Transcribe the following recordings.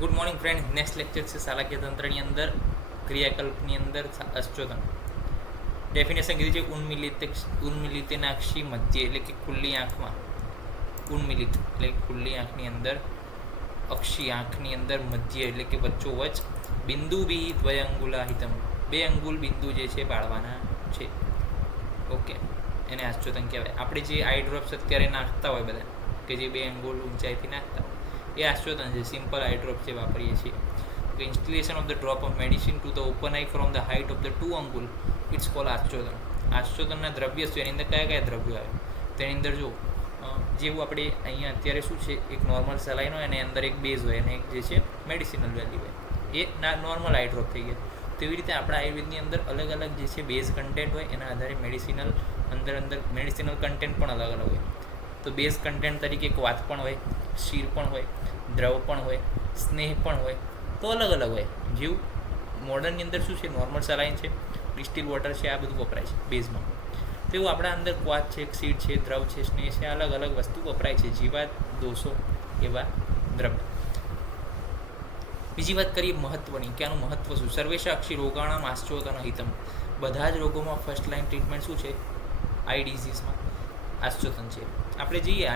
Good morning friend. Next lecture છે શાલાકીય તંત્રની અંદર ક્રિયાકલ્પની અંદર અશ્ચોતન. ડેફિનેશન કીધી છે ઉન્મિલિતેનાક્ષી મધ્ય એટલે કે ખુલ્લી આંખમાં ઉન્મિલિત એટલે ખુલ્લી આંખની અંદર અક્ષી આંખની અંદર મધ્ય એટલે કે વચ્ચોવચ બિંદુ બી દ્વયંગુલાહિતમ બે અંગુલ બિંદુ જે છે પાડવાના છે. ઓકે, એને અશ્ચોતન કહેવાય. આપણે જે આઈ ડ્રોપ્સ અત્યારે નાખતા હોય બધા કે જે બે અંગુલ ઊંચાઈથી નાખતા એ અશ્ચોતન છે. સિમ્પલ આઈ ડ્રોપ જે વાપરીએ છીએ. Instillation of the drop of medicine to the open eye from the height of the 2 અંગુલ ઇટ્સ કોલ અશ્ચોતન. અશ્ચોતનના દ્રવ્ય શું, એની અંદર કયા કયા દ્રવ્યો આવે તેની અંદર જો જેવું આપણે અહીંયા અત્યારે શું છે, એક નોર્મલ સલાઈન હોય અને અંદર એક બેઝ હોય અને એક જે છે મેડિસિનલ વેલ્યુ હોય, એ નોર્મલ આઈ ડ્રોપ થઈ ગયા. તેવી રીતે આપણા આયુર્વેદની અંદર અલગ અલગ જે છે બેઝ કન્ટેન્ટ હોય એના આધારે મેડિસિનલ અંદર મેડિસિનલ કન્ટેન્ટ પણ અલગ અલગ હોય. તો બેઝ કન્ટેન્ટ તરીકે એક વાત પણ હોય, શીર પણ હોય, દ્રવ પણ હોય, સ્નેહ પણ હોય, તો અલગ અલગ હોય. જેવું મોડર્નની અંદર શું છે, નોર્મલ સલાઈન છે, ડિસ્ટિલ વોટર છે, આ બધું વપરાય છે બેઝમાં. તો એવું આપણા અંદર ક્વાથ છે, સીડ છે, દ્રવ છે, સ્નેહ છે, અલગ અલગ વસ્તુ વપરાય છે. જીવાત, દોષો એવા દ્રવ્ય. બીજી વાત કરીએ મહત્વની, કે આનું મહત્વ શું. સર્વેશાક્ષી રોગાણામ આશ્ચોતન હિતમ. બધા જ રોગોમાં ફર્સ્ટ લાઇન ટ્રીટમેન્ટ શું છે, આઈ ડિઝીઝમાં આશ્ચોતન છે. આપણે જઈએ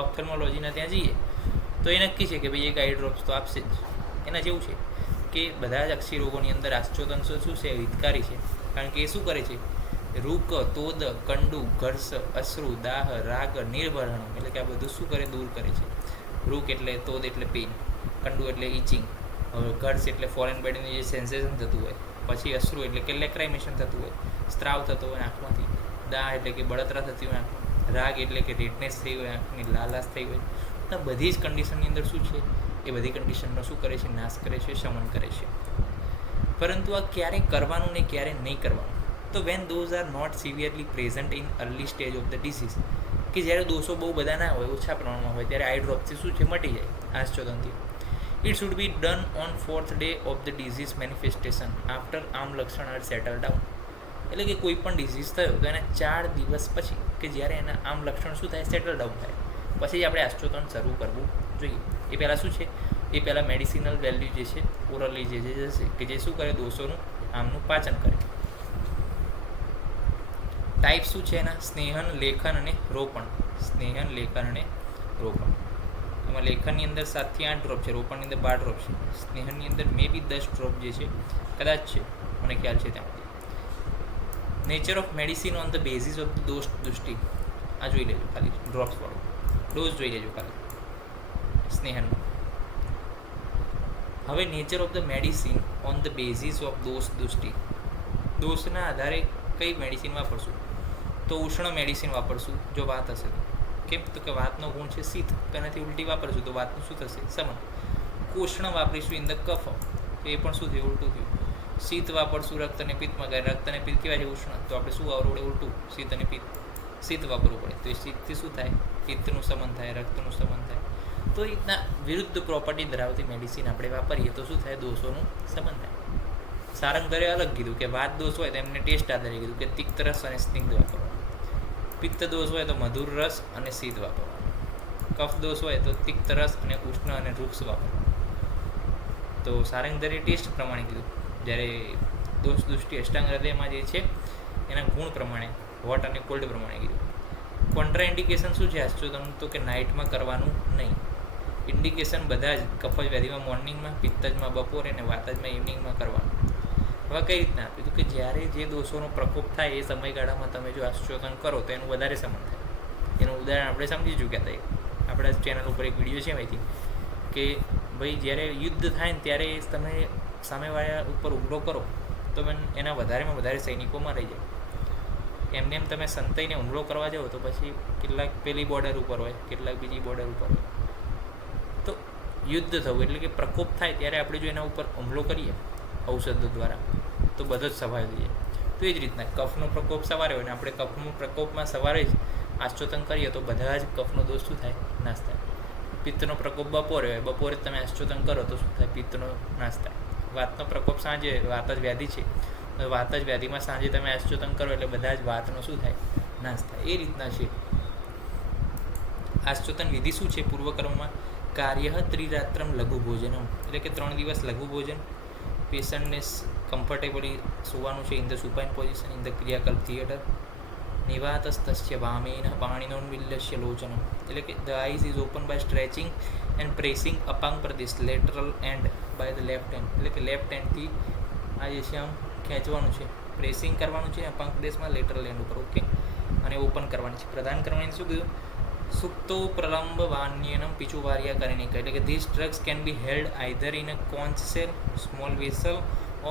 ઓપ્થેલ્મોલોજીના ત્યાં જઈએ તો એ નક્કી છે કે ભાઈ એક આઈ ડ્રોપ્સ તો આપશે જ. એના જેવું છે કે બધા જ અક્ષી રોગોની અંદર આશ્ચોતન શું છે, હિતકારી છે. કારણ કે એ શું કરે છે, રૂક, તોદ, કંડુ, ઘર્ષ, અશ્રુ, દાહ, રાગ, નિર્ભરણ એટલે કે આ બધું શું કરે, દૂર કરે છે. રૂક એટલે તોદ એટલે પેઇન, કંડુ એટલે ઇચિંગ, ઘર્ષ એટલે ફોરેન બોડીનું જે સેન્સેશન થતું હોય, પછી અશ્રુ એટલે કે લેક્રાઇમેશન થતું હોય, સ્ત્રાવ થતો હોય આંખમાંથી, દાહ એટલે કે બળતરા થતી હોય આંખમાં, રાગ એટલે કે રેડનેસ થઈ હોય, આંખની લાલાશ થઈ હોય. તો બધી જ કન્ડિશનની અંદર શું છે, એ બધી કન્ડિશનનો શું કરે છે, નાશ કરે છે, શમન કરે છે. પરંતુ આ ક્યારે કરવાનું ને ક્યારે નહીં કરવાનું, તો when those are not severely present in early stage of the disease, કે જ્યારે દોષો બહુ બધા ના હોય, ઓછા પ્રમાણમાં હોય, ત્યારે આઈ ડ્રોપથી શું છે, મટી જાય આશ્ચોતનથી. It should be done on 4th day of the disease manifestation after આમ લક્ષણ આર સેટલ ડાઉન. એટલે કે કોઈ પણ ડિઝીઝ થયો તો એના 4 દિવસ પછી, કે જ્યારે એના આમ લક્ષણ શું થાય, સેટલ ડાઉન થાય, પછી જ આપણે આશ્ચોતન શરૂ કરવું જોઈએ. એ પહેલાં શું છે, એ પહેલાં મેડિસિનલ વેલ્યુ જે છે, ઓરલી જે જશે કે જે શું કરે, દોષોનું આમનું પાચન કરે. ટાઈપ શું છે એના, સ્નેહન, લેખન અને રોપણ. સ્નેહન, લેખન અને રોપણ. એમાં લેખનની અંદર 7 થી 8 ડ્રોપ છે, રોપણની અંદર 12 ડ્રોપ છે, સ્નેહનની અંદર મે બી 10 ડ્રોપ જે છે કદાચ છે, મને ખ્યાલ છે ત્યાંથી. Nature of medicine on the basis of the દોષ દૃષ્ટિ. આ જોઈ લેજો ખાલી, ડ્રોપ્સ વાળું ડોઝ જોઈ લેજો ખાલી સ્નેહનમાં. હવે nature of the medicine on the basis of દોષ દૃષ્ટિ. દોષના આધારે કઈ મેડિસિન વાપરશું, તો ઉષ્ણ મેડિસિન વાપરશું જો વાત હશે તો. કેમ તો કે વાતનો ગુણ છે શીત, તો એનાથી ઉલટી વાપરશું તો વાતનું શું થશે, સમન. ઉષ્ણ વાપરીશું ઇન ધ કફ, તો એ પણ શું થયું, ઉલટું થયું. શીત વાપરશું રક્ત અને પિત્તમાં, ગયા રક્ત અને પિત્ત કેવા છે, ઉષ્ણ, તો આપણે શું આવડે, ઉલટું, શીત અને પિત્ત. શીત વાપરવું પડે, તો એ શીતથી શું થાય, પિત્તનું સમન થાય, રક્તનું સમન થાય. તો એ રીતના વિરુદ્ધ પ્રોપર્ટી ધરાવતી મેડિસિન આપણે વાપરીએ તો શું થાય, દોષોનું સમન થાય. સારંગધરે અલગ કીધું કે વાત દોષ હોય તો એમને ટેસ્ટ આધારે કીધું કે તિક્ત રસ અને સ્નિગ્ધ વાપરવાનું. પિત્ત દોષ હોય તો મધુર રસ અને શીત વાપરવાનું. કફ દોષ હોય તો તિક્ત રસ અને ઉષ્ણ અને વૃક્ષ વાપરવાનું. તો સારંગધરે ટેસ્ટ પ્રમાણે કીધું, જ્યારે દોષ દૃષ્ટિ અષ્ટાંગ હૃદયમાં જે છે એના ગુણ પ્રમાણે, હોટ અને કોલ્ડ પ્રમાણે કીધું. કોન્ટ્રા ઇન્ડિકેશન શું છે આશ્ચોતન, તો કે નાઇટમાં કરવાનું નહીં. ઇન્ડિકેશન બધા જ કફ વ્યાધિમાં મોર્નિંગમાં, પિત્તજમાં બપોરે અને વાતજમાં ઇવનિંગમાં કરવાનું. હવે કઈ રીતના આપ્યું હતું કે જ્યારે જે દોષોનો પ્રકોપ થાય એ સમયગાળામાં તમે જો આશ્ચોતન કરો તો એનું વધારે સમન થાય. એનું ઉદાહરણ આપણે સમજી ચૂક્યા હતા. આપણા ચેનલ ઉપર એક વિડીયો છે એમાંથી કે ભાઈ જ્યારે યુદ્ધ થાય ને ત્યારે તમે સામેવાળા ઉપર હુમલો કરો તો એના વધારેમાં વધારે સૈનિકો મરી જાય. એમને એમ તમે સંતાઈને હુમલો કરવા જાઓ તો પછી કેટલાક પેલી બોર્ડર ઉપર હોય, કેટલાક બીજી બોર્ડર ઉપર હોય. તો યુદ્ધ થવું એટલે કે પ્રકોપ થાય ત્યારે આપણે જો એના ઉપર હુમલો કરીએ ઔષધો દ્વારા તો બધો જ સવારે થઈ જાય. તો એ જ રીતના કફનો પ્રકોપ સવારે હોય ને આપણે કફનો પ્રકોપમાં સવારે જ આશ્ચોતન કરીએ તો બધા જ કફનો દોષ શું થાય, નાશ થાય. પિત્તનો પ્રકોપ બપોરે હોય, બપોરે તમે આશ્ચોતન કરો તો શું થાય, પિત્તનો નાશ થાય. વાતનો પ્રકોપ સાંજે, વાત જ વ્યાધિ છે, વાત જ વ્યાધિમાં સાંજે તમે આશ્ચોતન કરો એટલે બધા જ વાતનો શું થાય, નાશ થાય. એ રીતના છે આશ્ચોતન વિધિ. શું છે પૂર્વક્રમમાં, કાર્ય ત્રિરાત્રમ લઘુ ભોજનમ, એટલે કે 3 દિવસ લઘુ ભોજન. પેશન્ટને કમ્ફર્ટેબલી સુવાનું છે in the supine position in the ક્રિયાકલ્પ થિયેટર. નિવાતસ્તસ્ય વામેન પાણીનોન્મિલ્યસ્ય લોચનમ, એટલે કે the eyes is open by stretching and pressing અપાંગ પ્રદેશ lateral and by the left hand, એટલે કે લેફ્ટ હેન્ડથી આ જે છે આમ ખેંચવાનું છે, પ્રેસિંગ કરવાનું છે અપાંગ પ્રદેશમાં લેટરલ એન્ડ ઉપર. ઓકે, અને ઓપન કરવાની છે. પ્રદાન કરવાની શું કીધું? સુપ્તો પ્રલંબ વાન્યનમ પિચુવારિયા કરીને કહે, એટલે કે this drugs can be held either in a conch shell small vessel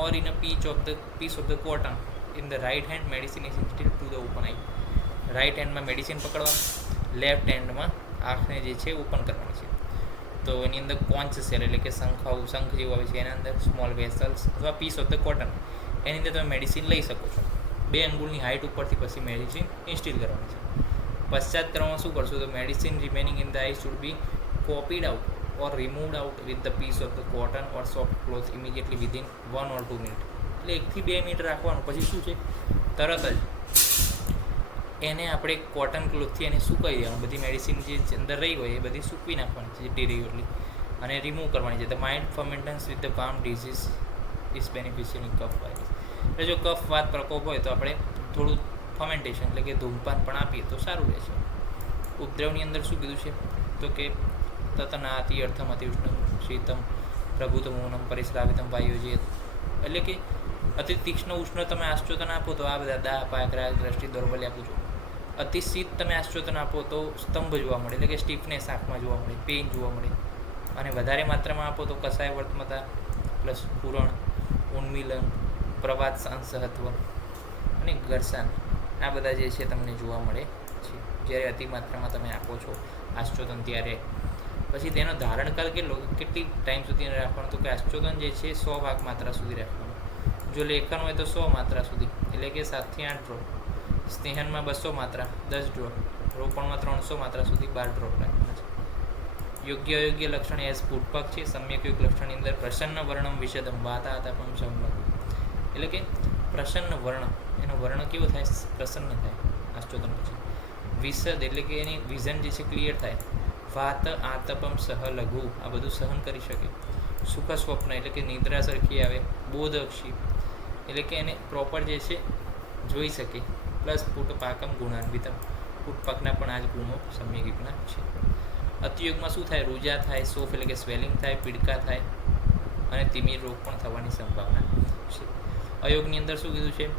or in a piece of the cotton in the right hand. Medicine is instilled to the open eye. Right હેન્ડમાં medicine પકડવાનું, left હેન્ડમાં આંખને જે છે open કરવાની છે. તો એની અંદર કોન્ચ સેલ એટલે કે શંખ જેવું આવે છે, એના અંદર સ્મોલ વેસલ્સ અથવા પીસ ઓફ ધ કોટન, એની અંદર તમે મેડિસિન લઈ શકો છો. 2 અંગુળની હાઇટ ઉપરથી પછી મેડિસિન ઇન્સ્ટિલ કરવાની છે. પશ્ચાત કરવામાં શું કરશો? તો medicine remaining in the eye should be copied out or removed out with the piece of the cotton or soft cloth immediately within 1 or 2 minute. એટલે 1 થી 2 મિનિટ રાખવાનું. પછી શું છે, તરત જ એને આપણે કોટન ક્લોથથી એને સુકાવી દેવાનું. બધી મેડિસિન જે અંદર રહી હોય એ બધી સૂકવી નાખવાની છે, જેટલી રહી એટલી, અને રિમૂવ કરવાની છે. The mild fomentations with the warm disease is beneficial in kapha virus. એટલે જો કફ વાત પ્રકોપ હોય તો આપણે થોડું ફર્મેન્ટેશન એટલે કે ધૂમપાન પણ આપીએ તો સારું રહેશે. ઉપદ્રવની અંદર શું કીધું છે? તો કે તતનાતિ અર્થમ અતિ ઉષ્ણમ શીતમ પ્રભુતમ મૌનમ પરિશ્રાવિતમ વાયુજેત, એટલે કે અતિ તીક્ષ્ણ ઉષ્ણ તમે આશ્ચોદન આપો તો આ બધા દાહ પાક રાગ દ્રષ્ટિ દૌર્બલ્ય આપું છું. અતિ શીત તમે આશ્ચોદન આપો તો સ્તંભ જોવા મળે, એટલે કે સ્ટીફનેસ આંખમાં જોવા મળે, પેઇન જોવા મળે. અને વધારે માત્રામાં આપો તો કસાય વર્તમતા પ્લસ પૂરણ, ઉન્મિલન, પ્રવાદ સાંસહત્વ અને ઘર્ષણ, આ બધા જે છે તમને જોવા મળે છે જ્યારે અતિ માત્રામાં તમે આપો છો આશ્ચોદન ત્યારે. પછી તેનો ધારણકાળ કેટલી ટાઈમ સુધી રાખવાનો? તો કે આશ્ચોદન જે છે 100 વાક માત્રા સુધી રાખવાનું. જો લેખન હોય તો 100 માત્રા સુધી, એટલે કે 7 થી 8 ડ્રોપ. સ્નેહનમાં 200 માત્રા 10 ડ્રોપ. રોપણમાં 300 માત્રા સુધી 12 ડ્રોપ રાખવાના છે. યોગ્ય અયોગ્ય લક્ષણ એઝ પૂટપક છે. સમ્યક યોગ લક્ષણની અંદર પ્રસન્ન વર્ણમ વિષદમ વાતાતપમ સંલગ્ન, એટલે કે પ્રસન્ન વર્ણ, એનો વર્ણ કેવો થાય? પ્રસન્ન થાય આશ્ચોદન પછી. વિષદ એટલે કે એની વિઝન જે છે ક્લિયર થાય. વાત આતપમ સહ લઘુ, આ બધું સહન કરી શકે. સુખ સ્વપ્ન એટલે કે નિદ્રા સરખી આવે. બોધ અક્ષી એટલે કે એને પ્રોપર જે છે જોઈ શકે. પ્લસ પુટપાકમ ગુણાન્વિતમ, પુટપાકના પણ આ જ ગુણો સમ્યકયુગના છે. અતિયોગમાં શું થાય? રૂજા થાય, સોફ એટલે કે સ્વેલિંગ થાય, પીડકા થાય અને તિમિર રોગ પણ થવાની સંભાવના છે. અયોગની અંદર શું કીધું છે?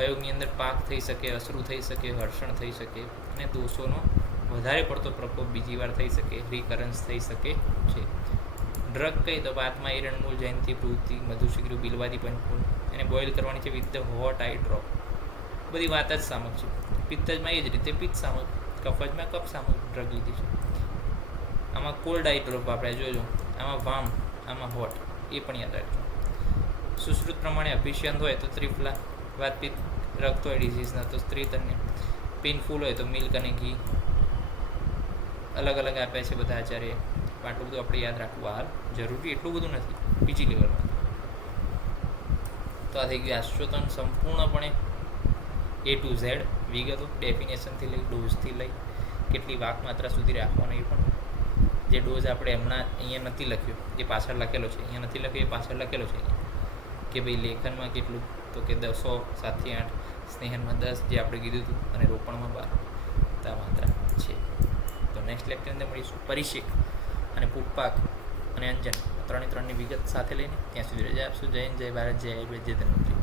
અયોગની અંદર પાક થઈ શકે, અશ્રુ થઈ શકે, હર્ષણ થઈ શકે અને દોષોનો વધારે પડતો પ્રકોપ બીજી વાર થઈ શકે, રિકરન્સ થઈ શકે છે. ડ્રગ કઈ? તો વાતમાં એરણમૂળ, જયંતિ, પ્રવૃત્તિ, મધુશીગ્રુ, બિલવાદી પંચમૂળ, એને બોઇલ કરવાની છે with the hot I drop. બધી વાત જ સામક છે. પિત્તજમાં એ જ રીતે પિત્ત સામક, કફજમાં કફ સામક ડ્રગ લીધી છે. આમાં કોલ્ડ આઈ ડ્રોપ આપણે જોજો, આમાં વામ, આમાં હોટ, એ પણ યાદ રાખજો. સુશ્રુત પ્રમાણે અભિષ્યંત હોય તો ત્રિફલા, વાતપિત્ત રક્ત હોય ડિઝીઝના તો સ્ત્રીતન્ય, પેઇનફુલ હોય તો મિલ્ક અને ઘી. અલગ અલગ આપ્યા છે બધા આચાર્ય. આટલું બધું આપણે યાદ રાખવું હાલ જરૂરી એટલું બધું નથી પીજી લેવલમાં. તો આ થઈ ગયું આશ્ચોદન સંપૂર્ણપણે A to Z વિગતો, ડેફિનેશનથી લઈ, ડોઝથી લઈ, કેટલી વાક માત્રા સુધી રાખવાનો. એ પણ જે ડોઝ આપણે હમણાં અહીંયા નથી લખ્યો, એ પાછળ લખેલો છે, અહીંયા નથી લખ્યો, એ પાછળ લખેલો છે કે ભાઈ લેખનમાં કેટલું, તો કે 100, 7 થી 8, સ્નેહનમાં 10 જે આપણે કીધું હતું, અને રોપણમાં 12 આ માત્રા છે. તો નેક્સ્ટ લેક્ચરની અંદર મળીશું પરિશેક અને પુટપાક અને અંજન, ત્રણની વિગત સાથે લઈને. ત્યાં સુધી રજા આપશું. જય હિન્દ, જય ભારત, જય આયુર્વેદ, જય ધન્વંતરી.